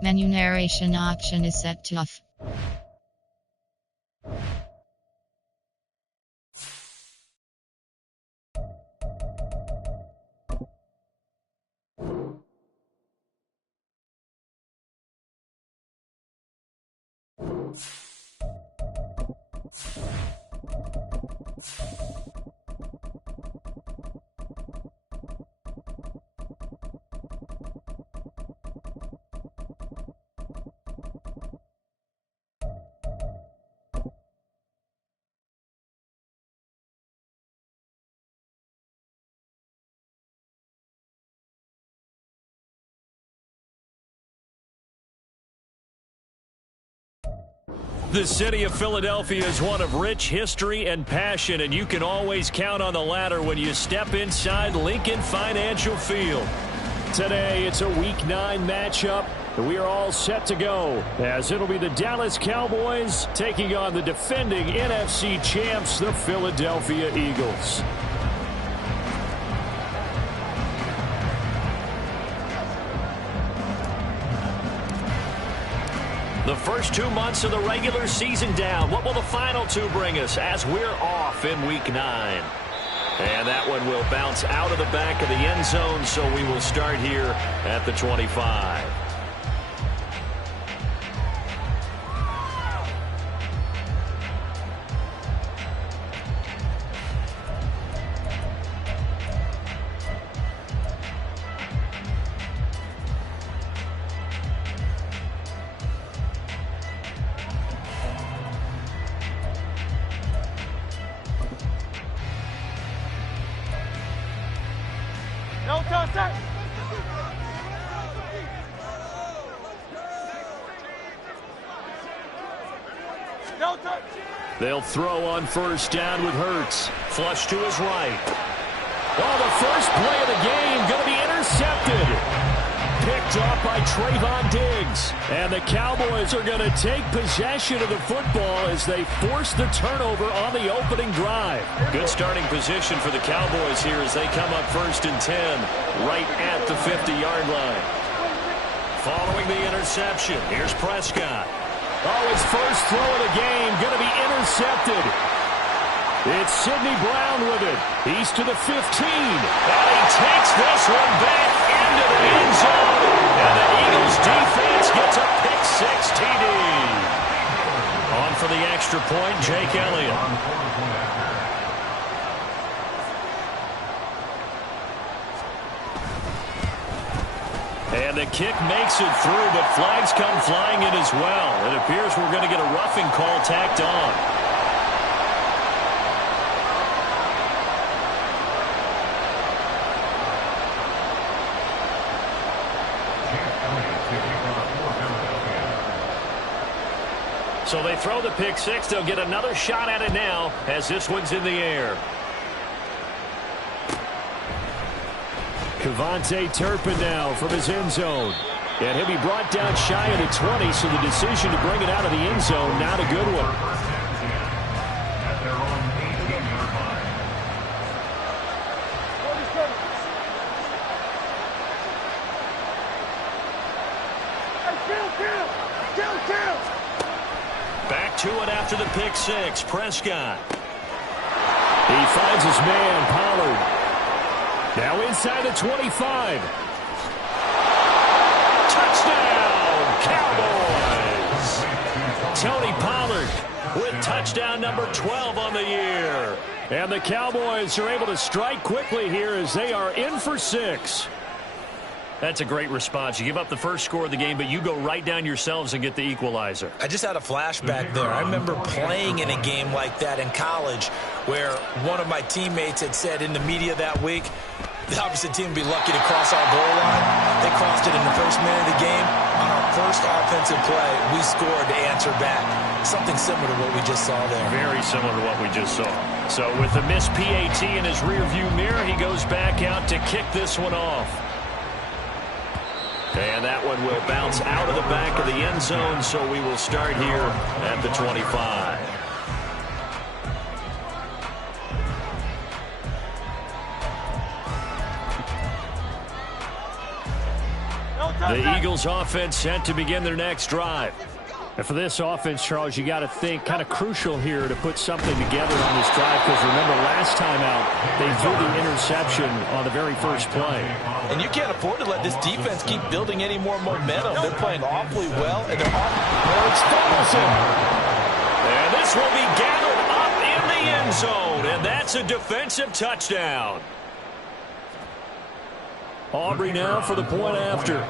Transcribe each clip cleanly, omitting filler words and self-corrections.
Menu narration option is set to off. The city of Philadelphia is one of rich history and passion, and you can always count on the latter when you step inside Lincoln Financial Field. Today, it's a Week 9 matchup, and we are all set to go, as it'll be the Dallas Cowboys taking on the defending NFC champs, the Philadelphia Eagles. The first 2 months of the regular season down. What will the final two bring us as we're off in Week 9? And that one will bounce out of the back of the end zone, so we will start here at the 25. They'll throw on first down with Hurts. Flush to his right. Oh, the first play of the game going to be intercepted. Picked off by Trayvon Diggs. And the Cowboys are going to take possession of the football as they force the turnover on the opening drive. Good starting position for the Cowboys here as they come up first and 10 right at the 50-yard line. Following the interception, here's Prescott. Oh, his first throw of the game going to be intercepted. It's Sidney Brown with it. He's to the 15. And he takes this one back into the end zone. And the Eagles defense gets a pick-six TD. On for the extra point, Jake Elliott. And the kick makes it through, but flags come flying in as well. It appears we're going to get a roughing call tacked on. So they throw the pick six. They'll get another shot at it now as this one's in the air. Kevontae Turpin now from his end zone. And he'll be brought down shy of the 20, so the decision to bring it out of the end zone, not a good one. Back to it after the pick six. Prescott. He finds his man, Pollard. Now inside the 25. Touchdown, Cowboys! Tony Pollard with touchdown number 12 on the year. And the Cowboys are able to strike quickly here as they are in for 6. That's a great response. You give up the first score of the game, but you go right down yourselves and get the equalizer. I just had a flashback there. I remember playing in a game like that in college where one of my teammates had said in the media that week, the opposite team would be lucky to cross our goal line. They crossed it in the first minute of the game. On our first offensive play, we scored to answer back. Something similar to what we just saw there. Very similar to what we just saw. So with the missed PAT in his rearview mirror, he goes back out to kick this one off. And that one will bounce out of the back of the end zone, so we will start here at the 25. The Eagles offense set to begin their next drive. And for this offense, Charles, you got to think kind of crucial here to put something together on this drive, because remember last time out they threw the interception on the very first play. And you can't afford to let this defense keep building any more momentum. They're playing awfully well, and they're off. Fumbles him. And this will be gathered up in the end zone, and that's a defensive touchdown. Aubrey now for the point after.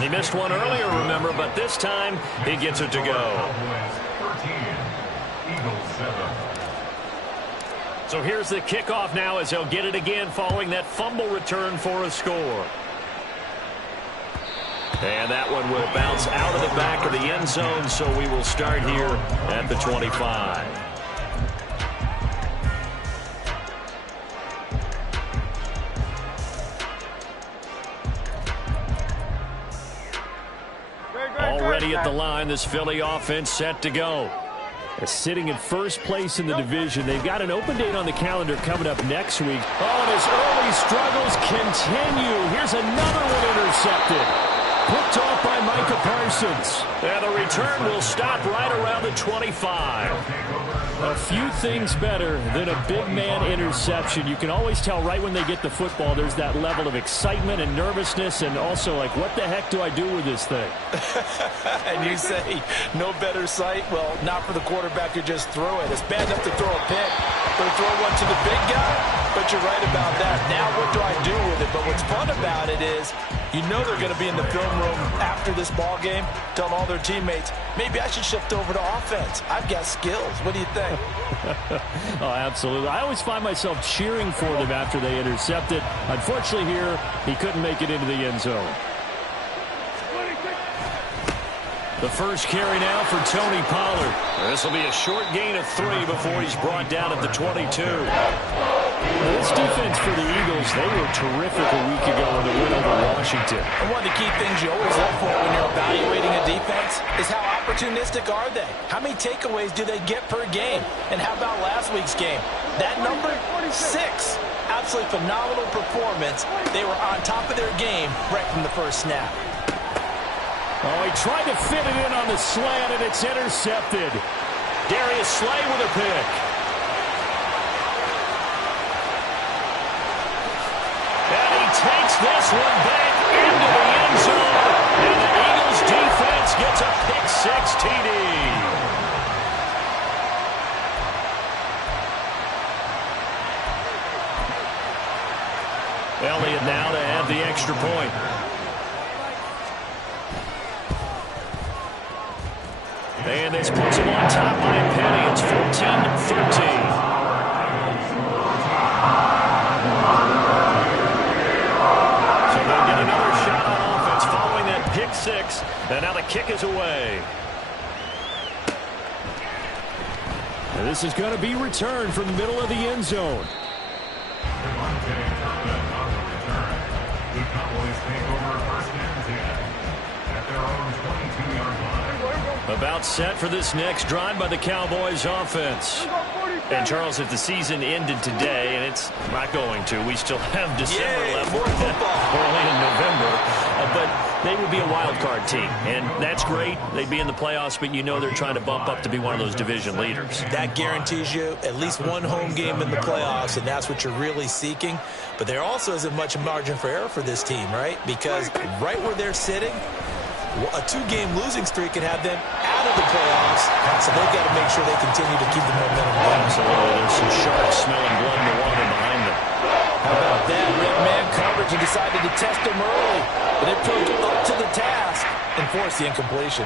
He missed one earlier, remember, but this time he gets it to go. So here's the kickoff now as they'll get it again following that fumble return for a score. And that one will bounce out of the back of the end zone, so we will start here at the 25. Already at the line, this Philly offense set to go. They're sitting in first place in the division. They've got an open date on the calendar coming up next week. Oh, and his early struggles continue. Here's another one intercepted. Picked off by Micah Parsons. And the return will stop right around the 25. A few things better than a big man interception. You can always tell right when they get the football, there's that level of excitement and nervousness, and also like, what the heck do I do with this thing? And you say, no better sight? Well, not for the quarterback who just threw it. It's bad enough to throw a pick, but to throw one to the big guy? But you're right about that. Now what do I do with it? But what's fun about it is, you know they're going to be in the film room after this ball game, telling all their teammates, maybe I should shift over to offense. I've got skills. What do you think? Oh, absolutely. I always find myself cheering for them after they intercept it. Unfortunately here, he couldn't make it into the end zone. The first carry now for Tony Pollard. This will be a short gain of 3 before he's brought down at the 22. This defense for the Eagles, they were terrific a week ago in the win over Washington. And one of the key things you always look for when you're evaluating a defense is how opportunistic are they? How many takeaways do they get per game? And how about last week's game? That number, 6. Absolutely phenomenal performance. They were on top of their game right from the first snap. Oh, he tried to fit it in on the slant, and it's intercepted. Darius Slay with a pick. And he takes this one back into the end zone. And the Eagles defense gets a pick-6 TD. Elliott now to add the extra point. And this puts him on top by a penny. It's 14-13. So they'll get another shot on offense following that pick-6. And now the kick is away. And this is going to be returned from the middle of the end zone. About set for this next drive by the Cowboys offense. And Charles, if the season ended today, and it's not going to, we still have December left, early in November, but they would be a wild card team, and that's great. They'd be in the playoffs, but you know they're trying to bump up to be one of those division leaders. That guarantees you at least one home game in the playoffs, and that's what you're really seeking. But there also isn't much margin for error for this team, right? Because right where they're sitting, a 2-game losing streak can have them out of the playoffs, so they've got to make sure they continue to keep the momentum going. Absolutely. There's some sharp-smelling blood in the water behind them. How about that? Red man coverage and decided to test them early, but they proved up to the task and forced the incompletion.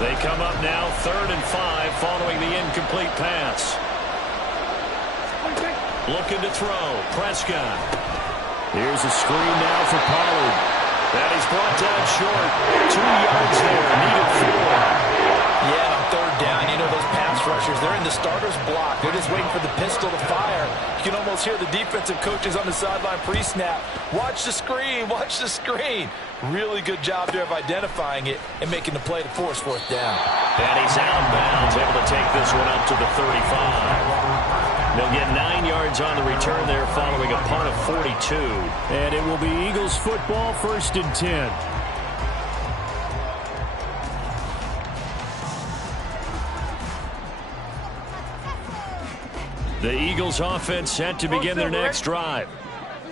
They come up now 3rd and 5 following the incomplete pass. Looking to throw. Prescott. Here's a screen now for Pollard. That is brought down short. 2 yards there. Needed 4. Yeah, on 3rd down, you know those pass rushers. They're in the starter's block. They're just waiting for the pistol to fire. You can almost hear the defensive coaches on the sideline pre-snap. Watch the screen. Watch the screen. Really good job there of identifying it and making the play to force fourth down. And he's out of bounds, able to take this one up to the 35. They'll get 9 yards on the return there following a punt of 42. And it will be Eagles football, 1st and 10. The Eagles offense set to begin their next drive.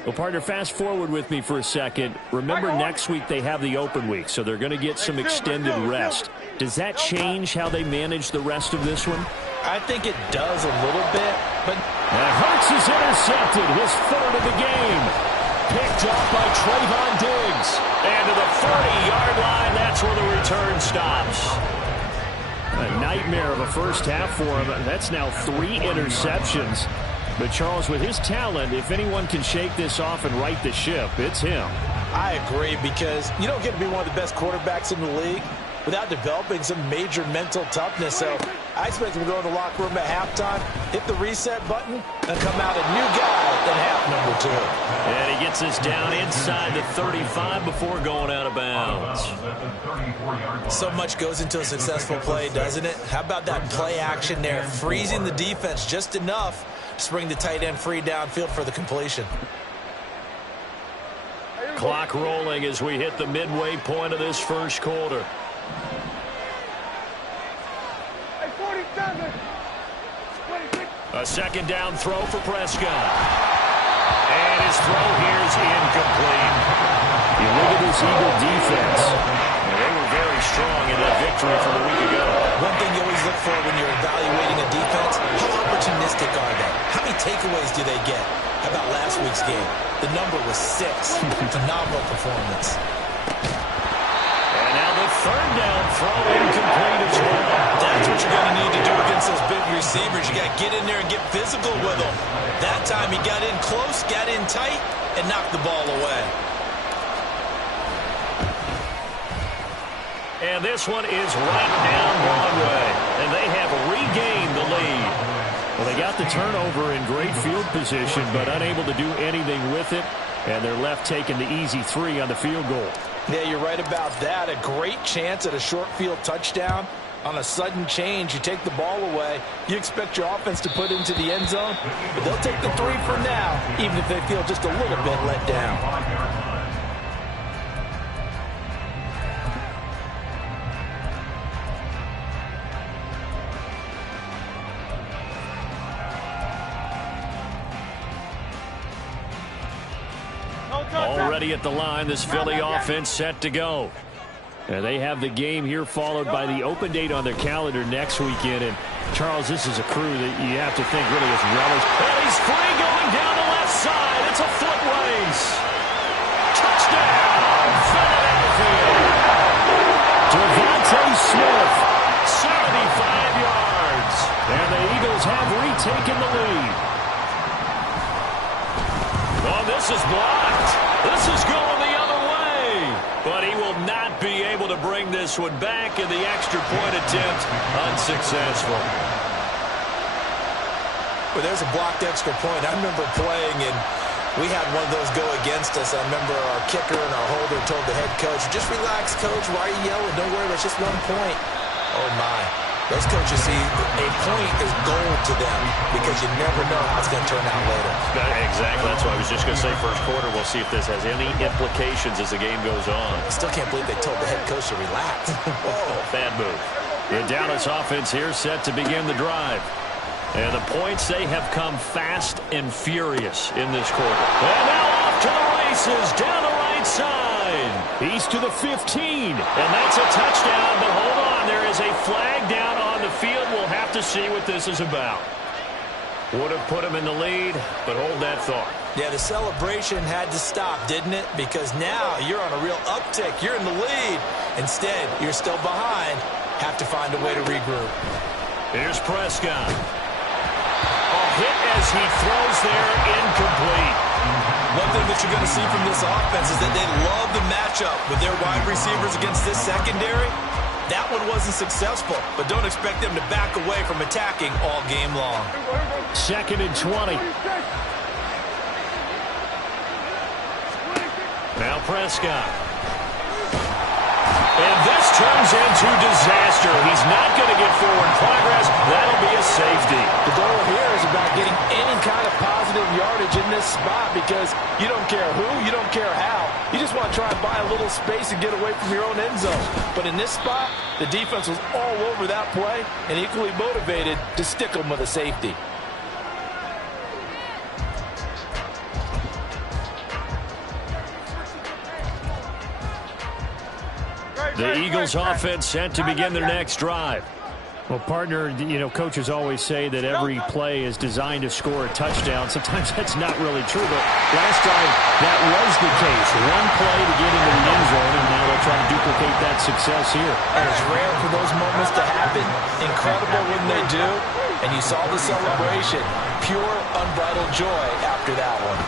Well, partner, fast forward with me for a second. Remember, next week they have the open week, so they're going to get some extended rest. Does that change how they manage the rest of this one? I think it does a little bit, but... And Hurts is intercepted, his 3rd of the game. Picked off by Trayvon Diggs. And to the 30-yard line, that's where the return stops. A nightmare of a first half for him. That's now 3 interceptions. But Charles, with his talent, if anyone can shake this off and right the ship, it's him. I agree, because you don't get to be one of the best quarterbacks in the league without developing some major mental toughness. So I expect him to go in the locker room at halftime, hit the reset button, and come out a new guy in half number 2. And he gets us down inside the 35 before going out of bounds. So much goes into a successful play, doesn't it? How about that play action there, freezing the defense just enough to bring the tight end free downfield for the completion. Clock rolling as we hit the midway point of this first quarter. A second down throw for Prescott. And his throw here is incomplete. You look at this Eagle defense. They were very strong in that victory from a week ago. One thing you always look for when you're evaluating a defense, how opportunistic are they? How many takeaways do they get? How about last week's game? The number was 6. Phenomenal performance. And now the 3rd down throw incomplete as well. That's what you're going to need to do against those big receivers. You got to get in there and get physical with them. That time he got in close, got in tight, and knocked the ball away. And this one is right down Broadway. And they have regained the lead. Well, they got the turnover in great field position, but unable to do anything with it. And they're left taking the easy 3 on the field goal. Yeah, you're right about that. A great chance at a short field touchdown. On a sudden change, you take the ball away. You expect your offense to put into the end zone. But they'll take the 3 for now, even if they feel just a little bit let down. Already at the line, this Philly offense set to go. And they have the game here followed by the open date on their calendar next weekend. And, Charles, this is a crew that you have to think really is relished. And he's free going down the left side. It's a foot race. Touchdown, Philadelphia. Devontae Smith. 75 yards. And the Eagles have retaken the lead. Oh, this is blocked. This is going the other way. But he will not be able to bring this one back, in the extra point attempt unsuccessful. Well, there's a blocked extra point. I remember playing, and we had one of those go against us. I remember our kicker and our holder told the head coach, just relax, coach. Why are you yelling? Don't worry, it's just 1 point. Oh, my. Those coaches see a point is gold to them because you never know how it's going to turn out later. Exactly. That's why I was just going to say first quarter. We'll see if this has any implications as the game goes on. I still can't believe they told the head coach to relax. Whoa, bad move. The Dallas offense here set to begin the drive. And the points, they have come fast and furious in this quarter. And now off to the races down the right side. He's to the 15. And that's a touchdown, but hold on. There is a flag down on the field. We'll have to see what this is about. Would have put him in the lead, but hold that thought. Yeah, the celebration had to stop, didn't it? Because now you're on a real uptick. You're in the lead. Instead, you're still behind. Have to find a way to regroup. Here's Prescott. A hit as he throws there, incomplete. One thing that you're going to see from this offense is that they love the matchup with their wide receivers against this secondary. That one wasn't successful, but don't expect them to back away from attacking all game long. 2nd and 20. Now Prescott. And this turns into disaster. He's not going to get forward progress. That'll be a safety. The goal here is about getting any kind of positive yardage in this spot because you don't care who, you don't care how. You just want to try and buy a little space and get away from your own end zone. But in this spot, the defense was all over that play and equally motivated to stick them with a safety. The Eagles offense set to begin their next drive. Well, partner, you know, coaches always say that every play is designed to score a touchdown. Sometimes that's not really true, but last time that was the case. One play to get into the end zone, and now they'll try to duplicate that success here. And it's rare for those moments to happen. Incredible when they do. And you saw the celebration. Pure, unbridled joy after that one.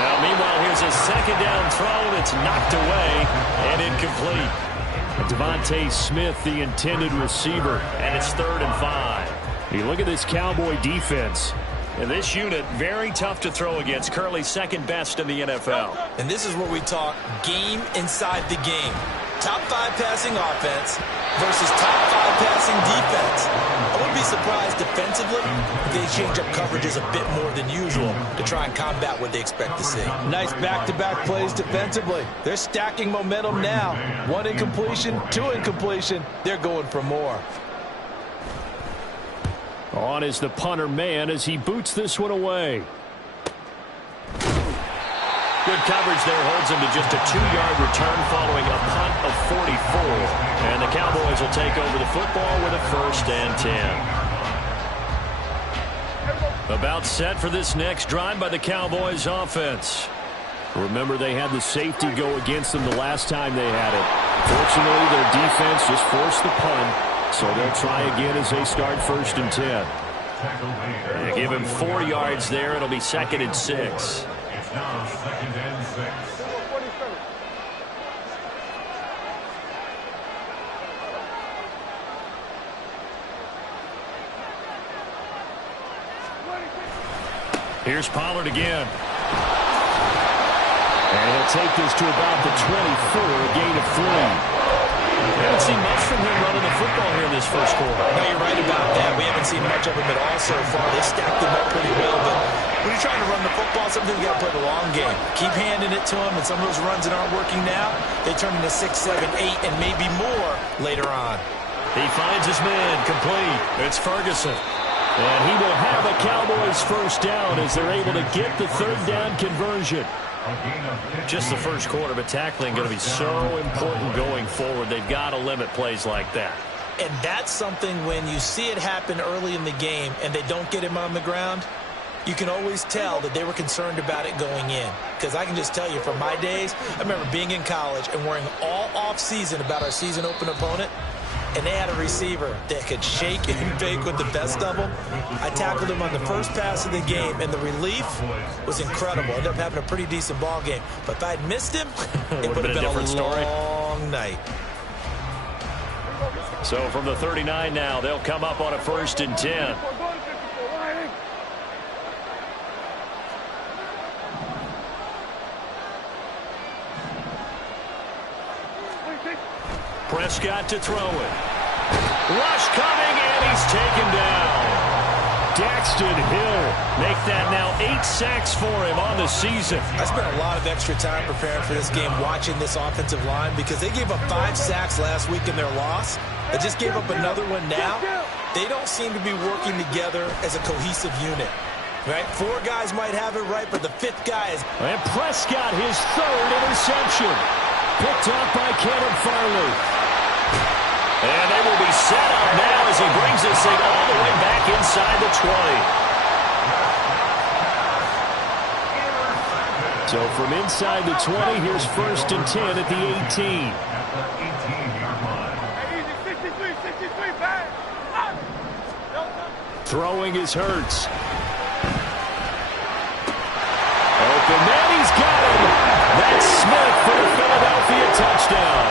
Now, meanwhile, here's a 2nd down throw that's knocked away and incomplete. Devontae Smith, the intended receiver, and it's 3rd and 5. You look at this Cowboy defense. And this unit, very tough to throw against. Currently 2nd best in the NFL. And this is where we talk game inside the game. Top 5 passing offense versus top 5 passing defense. I wouldn't be surprised defensively if they change up coverages a bit more than usual to try and combat what they expect to see. Nice back-to-back plays defensively. They're stacking momentum now. 1 incompletion, 2 incompletion. They're going for more. On is the punter man as he boots this one away. Good coverage there holds him to just a 2-yard return following a punt of 44. And the Cowboys will take over the football with a 1st and 10. About set for this next drive by the Cowboys offense. Remember, they had the safety go against them the last time they had it. Fortunately, their defense just forced the punt, so they'll try again as they start 1st and 10. They give him 4 yards there. It'll be 2nd and 6. Now 2nd and 6. Here's Pollard again. And he'll take this to about the 24, a gain of 3. We haven't seen much from him running the football here in this 1st quarter. No, you're right about that. We haven't seen much of him at all so far. They stacked him up pretty well, but when you're trying to run the football, sometimes you got to play the long game. Keep handing it to him, and some of those runs that aren't working now, they turn into 6, 7, 8, and maybe more later on. He finds his man complete. It's Ferguson. And he will have a Cowboys 1st down as they're able to get the 3rd down conversion. Just the 1st quarter, but tackling going to be so important going forward. They've got to limit plays like that. And that's something when you see it happen early in the game and they don't get him on the ground, you can always tell that they were concerned about it going in. Because I can just tell you from my days, I remember being in college and worrying all off-season about our season open opponent. And they had a receiver that could shake and bake with the best of them. I tackled him on the first pass of the game, and the relief was incredible. Ended up having a pretty decent ball game. But if I'd missed him, it would have been a different story. Long night. So from the 39 now, they'll come up on a 1st and 10. Prescott to throw it. Rush coming, and he's taken down. Daxton Hill make that now 8 sacks for him on the season. I spent a lot of extra time preparing for this game watching this offensive line because they gave up 5 sacks last week in their loss. They just gave up another one now. They don't seem to be working together as a cohesive unit. Right? 4 guys might have it right, but the 5th guy is... And Prescott, his 3rd interception. Picked up by Caleb Farley. And they will be set up now as he brings this thing all the way back inside the 20. So from inside the 20, here's 1st and 10 at the 18. Throwing is Hurts. Open man, he's got him. That's Smith for the Philadelphia touchdown.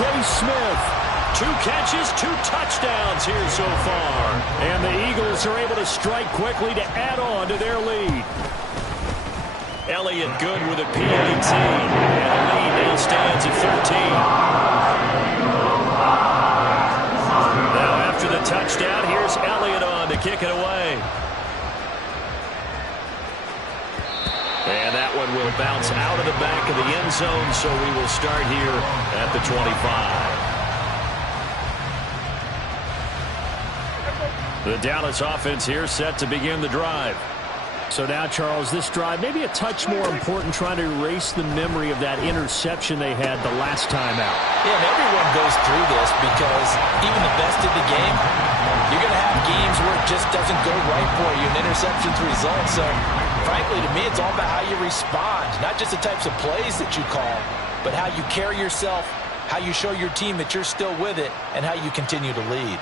DeVonta Smith. 2 catches, 2 touchdowns here so far. And the Eagles are able to strike quickly to add on to their lead. Elliott good with a PAT. And the lead now stands at 13. Now after the touchdown, here's Elliott on to kick it away. And that one will bounce out of the back of the end zone, so we will start here at the 25. The Dallas offense here set to begin the drive. So now, Charles, this drive maybe a touch more important, trying to erase the memory of that interception they had the last time out. Yeah, and everyone goes through this because even the best in the game, you're going to have games where it just doesn't go right for you, and interceptions result. So, frankly, to me, it's all about how you respond, not just the types of plays that you call, but how you carry yourself, how you show your team that you're still with it, and how you continue to lead.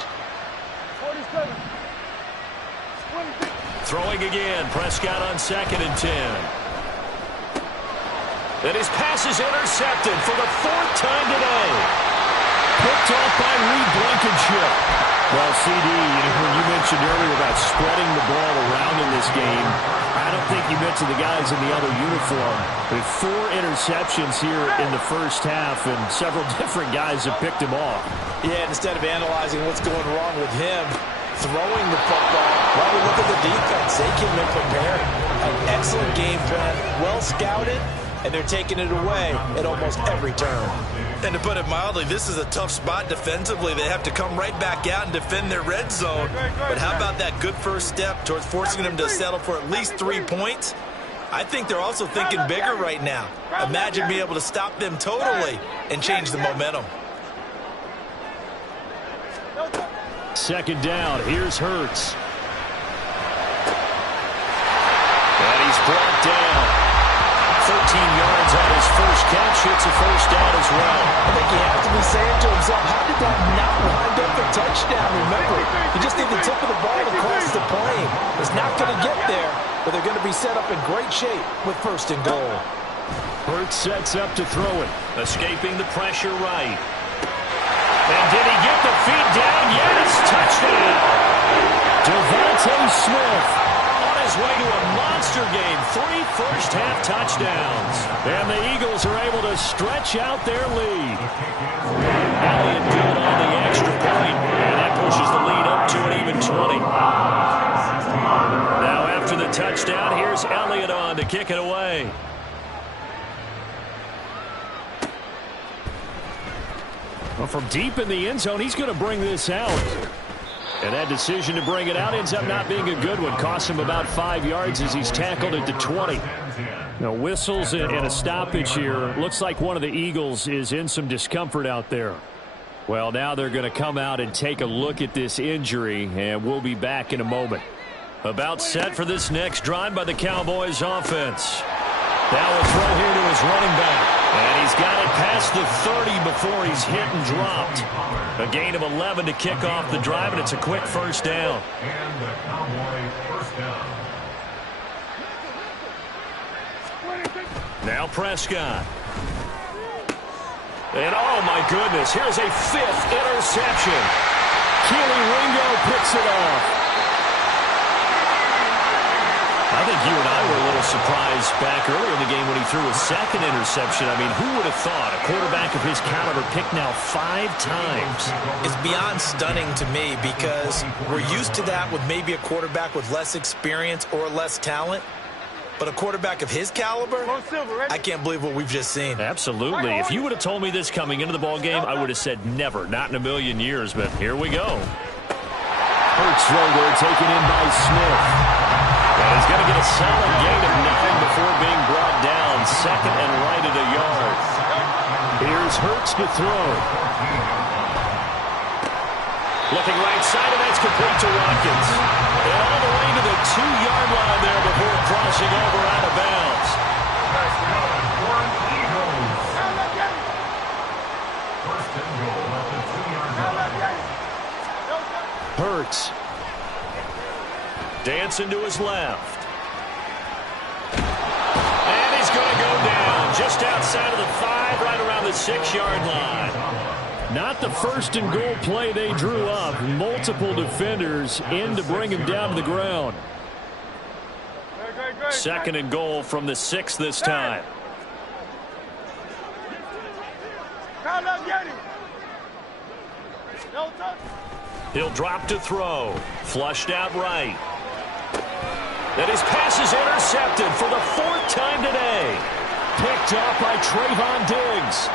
Throwing again, Prescott on 2nd and 10. And his pass is intercepted for the 4th time today. Picked off by Reed Blankenship. Well, CD, when you mentioned earlier about spreading the ball around in this game, I don't think you mentioned the guys in the other uniform. With 4 interceptions here in the first half, and several different guys have picked him off. Yeah, instead of analyzing what's going wrong with him, throwing the football, well, we look at the defense. They came in prepared. An excellent game plan, well scouted, and they're taking it away at almost every turn. And to put it mildly, this is a tough spot defensively. They have to come right back out and defend their red zone. But how about that good first step towards forcing them to settle for at least 3 points? I think they're also thinking bigger right now. Imagine being able to stop them totally and change the momentum. 2nd down, here's Hurts. And he's brought down. 13 yards on his first catch. It's a first down as well. I think he has to be saying to himself, how did that not wind up a touchdown? Remember, you just need the tip of the ball to cross the plane. It's not going to get there, but they're going to be set up in great shape with 1st and goal. Hurts sets up to throw it. Escaping the pressure right. And did he get the feet down? Yes, touchdown. DeVonta Smith on his way to a monster game. 3 first-half touchdowns. And the Eagles are able to stretch out their lead. Elliott good on the extra point. And that pushes the lead up to an even 20. Now after the touchdown, here's Elliott on to kick it away. Well, from deep in the end zone, he's going to bring this out. And that decision to bring it out ends up not being a good one. Costs him about 5 yards as he's tackled at the 20. Now, whistles and a stoppage here. Looks like one of the Eagles is in some discomfort out there. Well, now they're going to come out and take a look at this injury, and we'll be back in a moment. About set for this next drive by the Cowboys offense. Now a throw here to his running back. And he's got it past the 30 before he's hit and dropped. A gain of 11 to kick off the drive, and it's a quick first down. And the Cowboy first down. Now Prescott. And oh my goodness, here's a 5th interception. Keely Ringo picks it off. I think you and I were a little surprised back earlier in the game when he threw a 2nd interception. I mean, who would have thought a quarterback of his caliber picked now 5 times? It's beyond stunning to me because we're used to that with maybe a quarterback with less experience or less talent. But a quarterback of his caliber, I can't believe what we've just seen. Absolutely. If you would have told me this coming into the ballgame, I would have said never, not in a million years. But here we go. Hurts throw there, taken in by Smith. And he's going to get a solid gain of 9 before being brought down. 2nd and right at a yard. Here's Hurts to throw. Looking right side, and that's complete to Watkins. And all the way to the 2-yard line there before crossing over out of bounds. First and goal at the 2-yard line. Hurts. Dancing to his left. And he's going to go down just outside of the 5, right around the 6-yard line. Not the first and goal play they drew up. Multiple defenders in to bring him down to the ground. Second and goal from the 6 this time. He'll drop to throw. Flushed out right. And his pass is intercepted for the 4th time today. Picked up by Trayvon Diggs.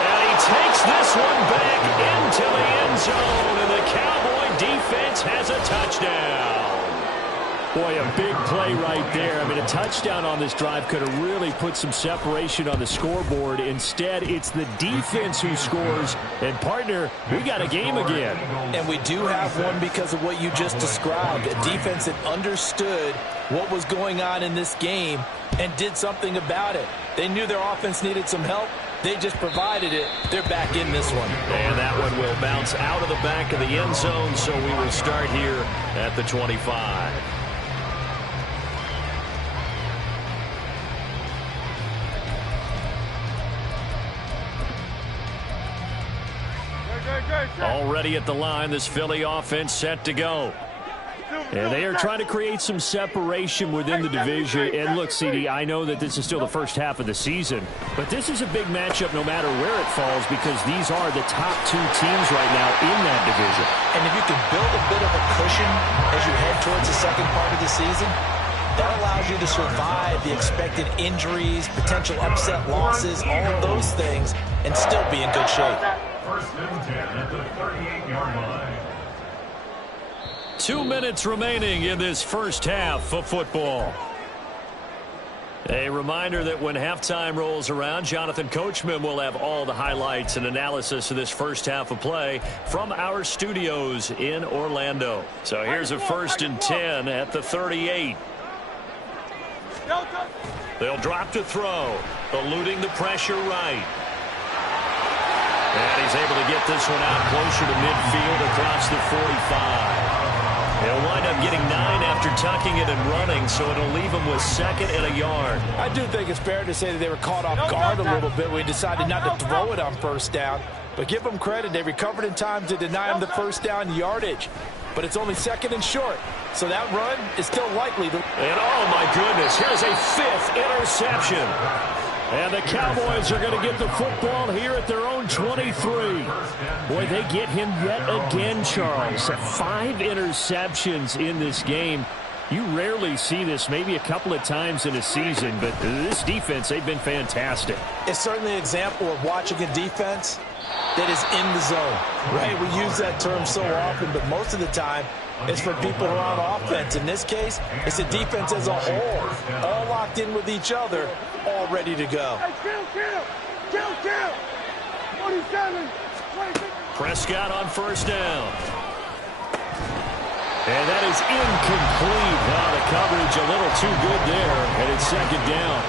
And he takes this one back into the end zone. And the Cowboy defense has a touchdown. Boy, a big play right there. I mean, a touchdown on this drive could have really put some separation on the scoreboard. Instead, it's the defense who scores. And, partner, we got a game again. And we do have one because of what you just described. A defense that understood what was going on in this game and did something about it. They knew their offense needed some help. They just provided it. They're back in this one. And that one will bounce out of the back of the end zone, so we will start here at the 25. Already at the line, this Philly offense set to go. And they are trying to create some separation within the division. And look, CD, I know that this is still the first half of the season, but this is a big matchup no matter where it falls because these are the top 2 teams right now in that division. And if you can build a bit of a cushion as you head towards the second part of the season, that allows you to survive the expected injuries, potential upset losses, all of those things, and still be in good shape. First and 10 at the 38-yard line. 2 minutes remaining in this first half of football. A reminder that when halftime rolls around, Jonathan Coachman will have all the highlights and analysis of this first half of play from our studios in Orlando. So here's a first and 10 at the 38. They'll drop to throw, eluding the pressure right. And he's able to get this one out closer to midfield across the 45. He'll wind up getting 9 after tucking it and running, so it'll leave him with 2nd and a yard. I do think it's fair to say that they were caught off guard a little bit when we decided not to throw it on first down. But give them credit. They recovered in time to deny him the first down yardage. But it's only 2nd and short. So that run is still likely. And oh my goodness, here's a 5th interception. And the Cowboys are going to get the football here at their own 23. Boy, they get him yet again, Charles. 5 interceptions in this game. You rarely see this, maybe a couple of times in a season, but this defense, they've been fantastic. It's certainly an example of watching a defense that is in the zone, right? We use that term so often, but most of the time, it's for people who are on offense. In this case, it's a defense as a whole, all locked in with each other, all ready to go. Kill. 47. Prescott on first down. And that is incomplete. Now the coverage a little too good there, and it's 2nd down.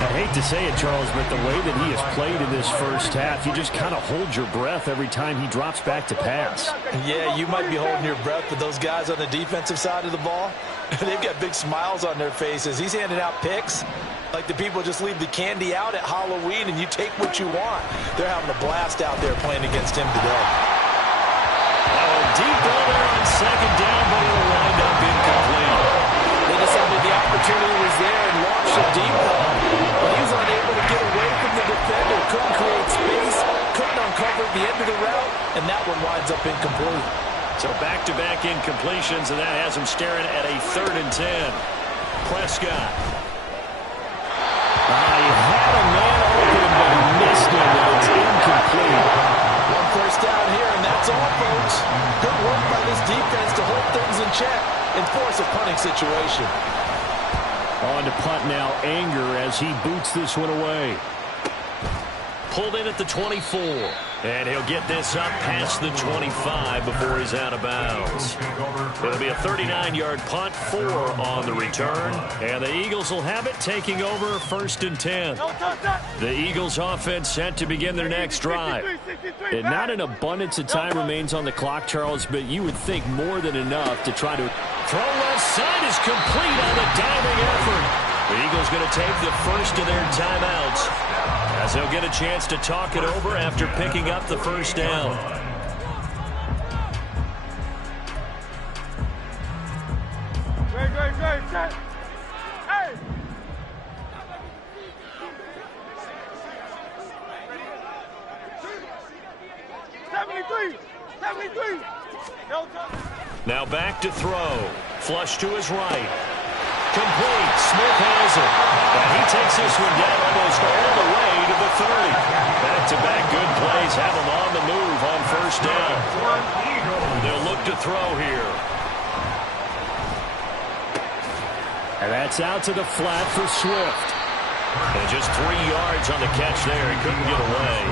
I hate to say it, Charles, but the way that he has played in this first half, you just kind of hold your breath every time he drops back to pass. Yeah, you might be holding your breath, but those guys on the defensive side of the ball, they've got big smiles on their faces. He's handing out picks like the people just leave the candy out at Halloween and you take what you want. They're having a blast out there playing against him today. Deep ball there on 2nd down, but it'll wind up incomplete. They decided the opportunity was there and launched a deep ball, but he was unable to get away from the defender. Couldn't create space, couldn't uncover the end of the route, and that one winds up incomplete. So back-to-back incompletions, and that has him staring at a 3rd and 10. Prescott. He had a man open, but he missed him, and it's incomplete. One first down here, and that's all, folks. Good work by this defense to hold things in check and force a punting situation. On to punt now, Anger, as he boots this one away. Pulled in at the 24. And he'll get this up past the 25 before he's out of bounds. It'll be a 39-yard punt, 4 on the return. And the Eagles will have it, taking over 1st and 10. The Eagles offense set to begin their next drive. And not an abundance of time remains on the clock, Charles, but you would think more than enough to try to... Throw left side is complete on the diving effort. The Eagles going to take the first of their timeouts as they'll get a chance to talk it over after picking up the first down. Great, set. Hey! 73! Now back to throw. Flush to his right. Complete. Smith has it. And he takes this one down almost all the way to the 30. Back-to-back good plays have him on the move on first down. They'll look to throw here. And that's out to the flat for Swift. And just 3 yards on the catch there. He couldn't get away.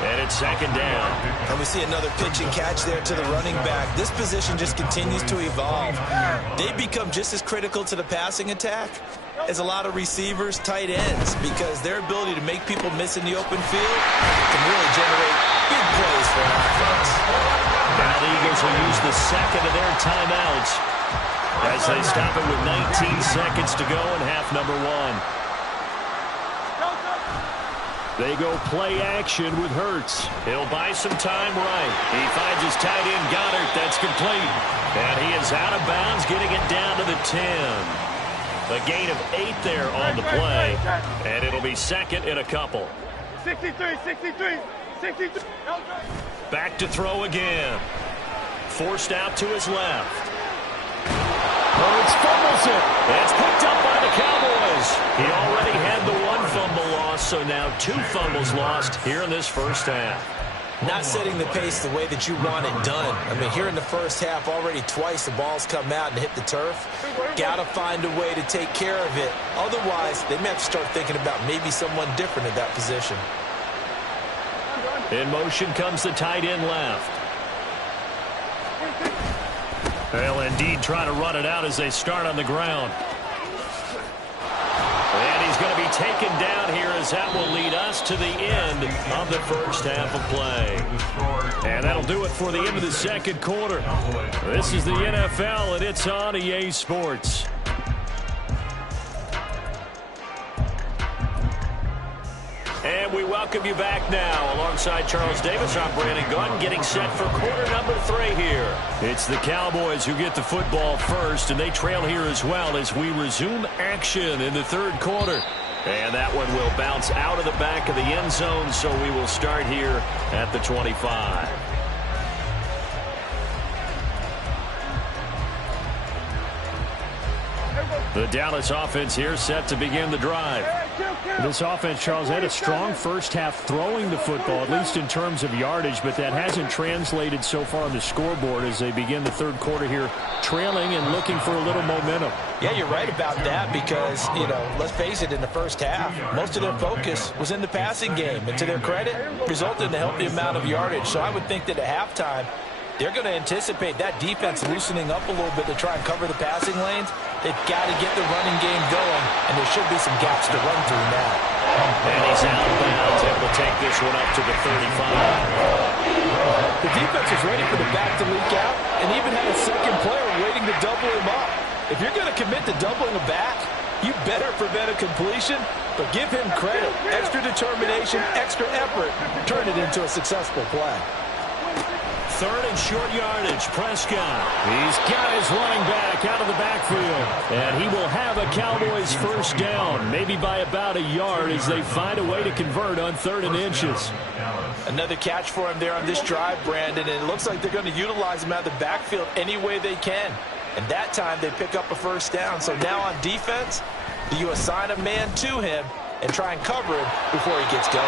And it's second down. And we see another pitch and catch there to the running back. This position just continues to evolve. They become just as critical to the passing attack as a lot of receivers, tight ends, because their ability to make people miss in the open field can really generate big plays for an offense. Now the Eagles will use the second of their timeouts as they stop it with 19 seconds to go in half number 1. They go play action with Hurts. He'll buy some time right. He finds his tight end Goddard. That's complete. And he is out of bounds, getting it down to the 10. A gain of 8 there on the play. And it'll be second in a couple. 63. Back to throw again. Forced out to his left. Hurts fumbles it. It's picked up by the Cowboys. He already had the 1 fumble loss, so now 2 fumbles lost here in this first half. Not setting the pace the way that you want it done. I mean, here in the first half, already twice the ball's come out and hit the turf. Got to find a way to take care of it. Otherwise, they may have to start thinking about maybe someone different at that position. In motion comes the tight end left. They'll indeed try to run it out as they start on the ground. And he's going to be taken down here as that will lead us to the end of the first half of play. And that'll do it for the end of the second quarter. This is the NFL, and it's on EA Sports. And we welcome you back now. Alongside Charles Davis, I'm Brandon Gaudin, getting set for quarter number 3 here. It's the Cowboys who get the football first, and they trail here as well as we resume action in the third quarter. And that one will bounce out of the back of the end zone, so we will start here at the 25. The Dallas offense here set to begin the drive. This offense, Charles, had a strong first half throwing the football, at least in terms of yardage, but that hasn't translated so far on the scoreboard as they begin the third quarter here, trailing and looking for a little momentum. Yeah, you're right about that because, you know, let's face it, in the first half, most of their focus was in the passing game. And to their credit, resulted in a healthy amount of yardage. So I would think that at halftime, they're going to anticipate that defense loosening up a little bit to try and cover the passing lanes. They've got to get the running game going, and there should be some gaps to run through now. And he's out of bounds, able to take this one up to the 35. The defense was ready for the back to leak out and even had a second player waiting to double him up. If you're going to commit to doubling a back, you better prevent a completion, but give him credit. Extra determination, extra effort, turn it into a successful play. Third and short yardage, Prescott. He's got his running back out of the backfield. And he will have a Cowboys first down, maybe by about a yard as they find a way to convert on 3rd and inches. Another catch for him there on this drive, Brandon, and it looks like they're going to utilize him out of the backfield any way they can. And that time they pick up a first down. So now on defense, do you assign a man to him and try and cover him before he gets going?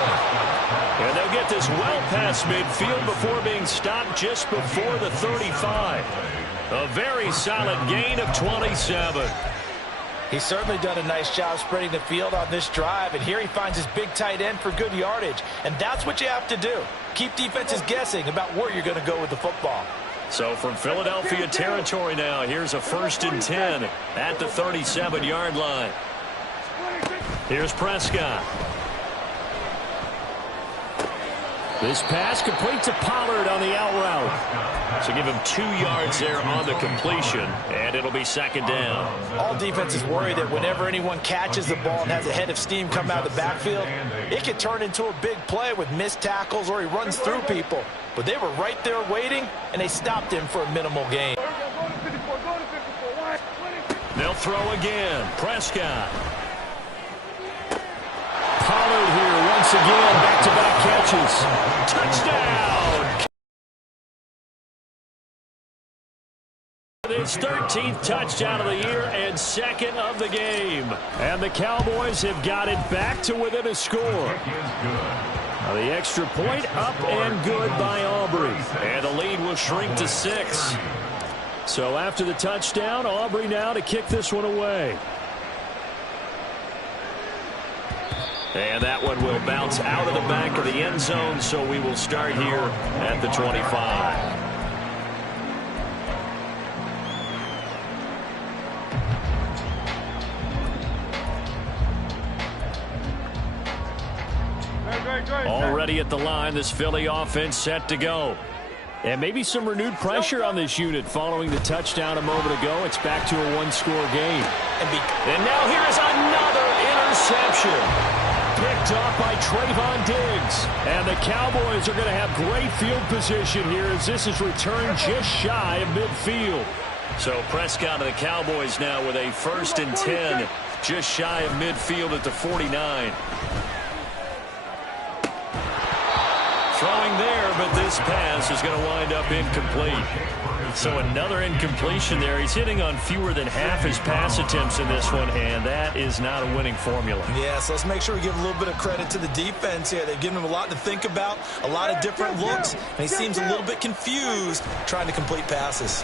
And they'll get this well past midfield before being stopped just before the 35. A very solid gain of 27. He's certainly done a nice job spreading the field on this drive, and here he finds his big tight end for good yardage. And that's what you have to do. Keep defenses guessing about where you're going to go with the football. So from Philadelphia territory now, here's a 1st and 10 at the 37-yard line. Here's Prescott. This pass complete to Pollard on the out route. So give him 2 yards there on the completion, and it'll be second down. All defenses worry that whenever anyone catches the ball and has a head of steam come out of the backfield, it can turn into a big play with missed tackles or he runs through people. But they were right there waiting, and they stopped him for a minimal gain. They'll throw again. Prescott. Pollard here once again. Back-to-back catches. Touchdown! His 13th touchdown of the year and second of the game. And the Cowboys have got it back to within a score. Now the extra point up and good by Aubrey. And the lead will shrink to 6. So after the touchdown, Aubrey now to kick this one away. And that one will bounce out of the back of the end zone, so we will start here at the 25. Already at the line, this Philly offense set to go. And maybe some renewed pressure on this unit following the touchdown a moment ago. It's back to a one-score game. And now here is another interception. Picked off by Trayvon Diggs. And the Cowboys are going to have great field position here as this is returned just shy of midfield. So Prescott and the Cowboys now with a 1st and 10 just shy of midfield at the 49. Throwing there, but this pass is going to wind up incomplete. So another incompletion there. He's hitting on fewer than half his pass attempts in this one, and that is not a winning formula. Yeah, so let's make sure we give a little bit of credit to the defense here. They've given him a lot to think about, a lot of different looks, and he seems a little bit confused trying to complete passes.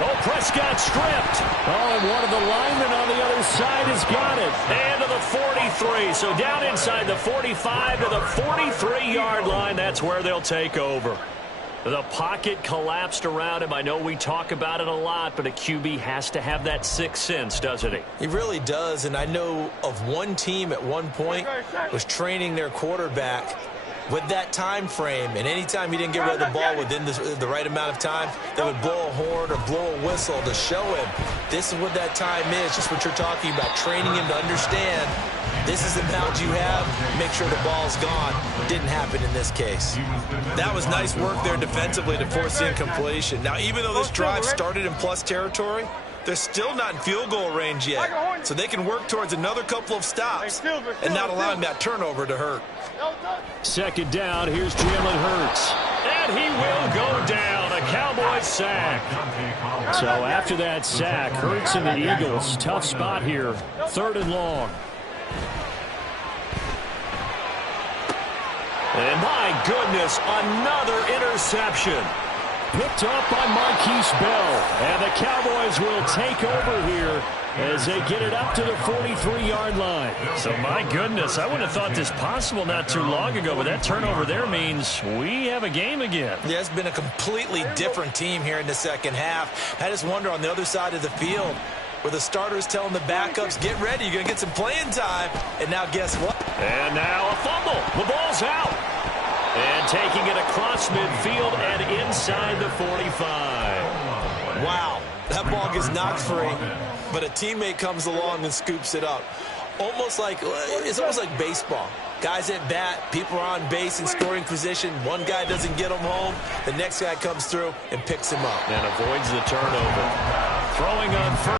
Oh, Prescott stripped. Oh, and one of the linemen on the other side has got it. And to the 43. So down inside the 45 to the 43-yard line. That's where they'll take over. The pocket collapsed around him. I know we talk about it a lot, but a QB has to have that sixth sense, doesn't he? He really does, and I know of one team at one point was training their quarterback with that time frame, and anytime he didn't get rid of the ball within the right amount of time, they would blow a horn or blow a whistle to show him this is what that time is, just what you're talking about, training him to understand this is the amount you have, make sure the ball's gone. Didn't happen in this case. That was nice work there defensively to force the incompletion. Now, even though this drive started in plus territory, they're still not in field goal range yet. So they can work towards another couple of stops and not allowing that turnover to hurt. Second down, here's Jalen Hurts. And he will go down. A Cowboys sack. So after that sack, Hurts and the Eagles, tough spot here. 3rd and long. And my goodness, another interception. Picked up by Marquise Bell. And the Cowboys will take over here as they get it up to the 43-yard line. So my goodness, I wouldn't have thought this possible not too long ago, but that turnover there means we have a game again. Yeah, it's been a completely different team here in the second half. I just wonder on the other side of the field, where the starters telling the backups, get ready, you're going to get some playing time. And now guess what? And now a fumble. The ball's out. And taking it across midfield and inside the 45. Wow, that ball gets knocked free, but a teammate comes along and scoops it up. It's almost like baseball. Guys at bat, people are on base in scoring position. One guy doesn't get him home. The next guy comes through and picks him up. And avoids the turnover. Throwing on first.